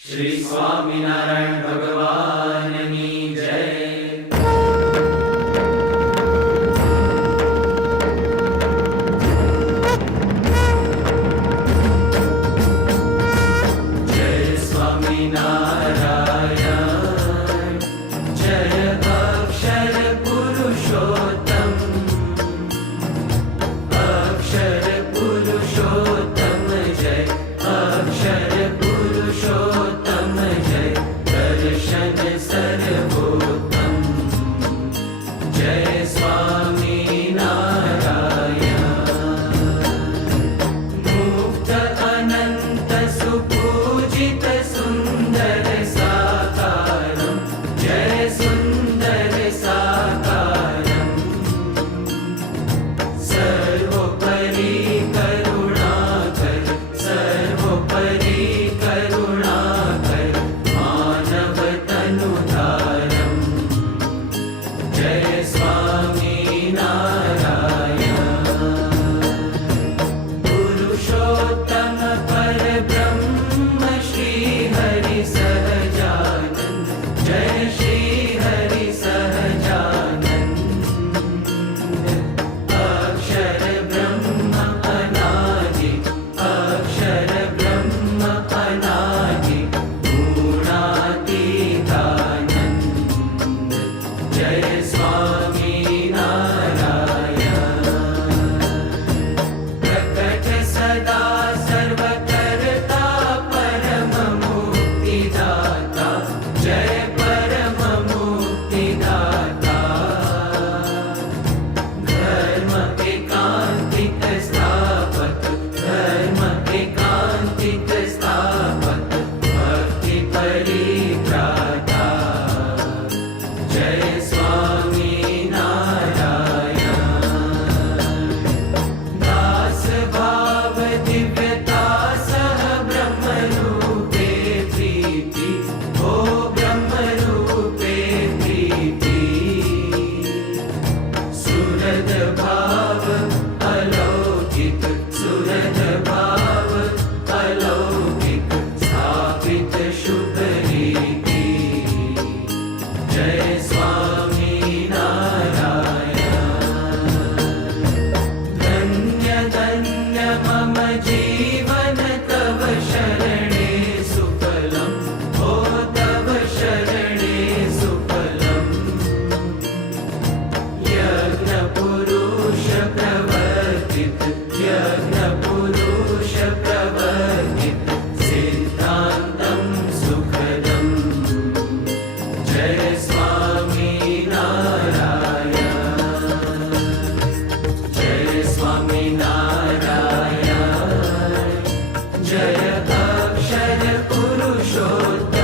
श्री स्वामिनारायण भगवाननी जय। जय स्वामिनारायण, जय अक्षर पुरुषोत्तम, अक्षर पुरुषोत्तम जय, अक्षर पुरुषोत्तम जय, दर्शन सर्वोत्तम जय स्वामिनारायण। मुक्त अनंत सुपूजित सुंदर साकारं जय सुंदर साकारं, सर्वोपरि करुणाकर, सर्वोपरि करुणाकर, मानव तनुधारं जय स्वामिनारायण। पुरुषोत्तम परब्रह्म श्री हरि सहजानंद जय, श्री हरि सहजानंद। अक्षर ब्रह्म अनादि, अक्षर ब्रह्म अनादि, गुणातीतानंद जय स्वामिनारायण। प्रकट सदा सर्वकर्ता परम मुक्तिदाता जय, परम मुक्तिदाता। धर्म एकांतिक स्थापक, धर्म एकांतिक स्थापक, भक्ति परित्राता जय स्वामिनारायण। दास भाव दिव्यता सह ब्रह्म रूपे प्रीति, ओ ब्रह्म रूपे प्रीति। सुरद भाव अलौकिक, सुरद भाव अलौकिक, स्थापित शुभ रीति जय स्वामिनारायण। धन्य धन्य मम जीवन तव शरणे सुफलम्, ओ तव शरणे सुफलम्। यज्ञ पुरुष प्रवर्तित, यज्ञ पुरुष प्रवर्तित, सिद्धान्तं सुखदम् जय स्वामिनारायण। जय स्वामिनारायण, जय अक्षर पुरुषोत्तम।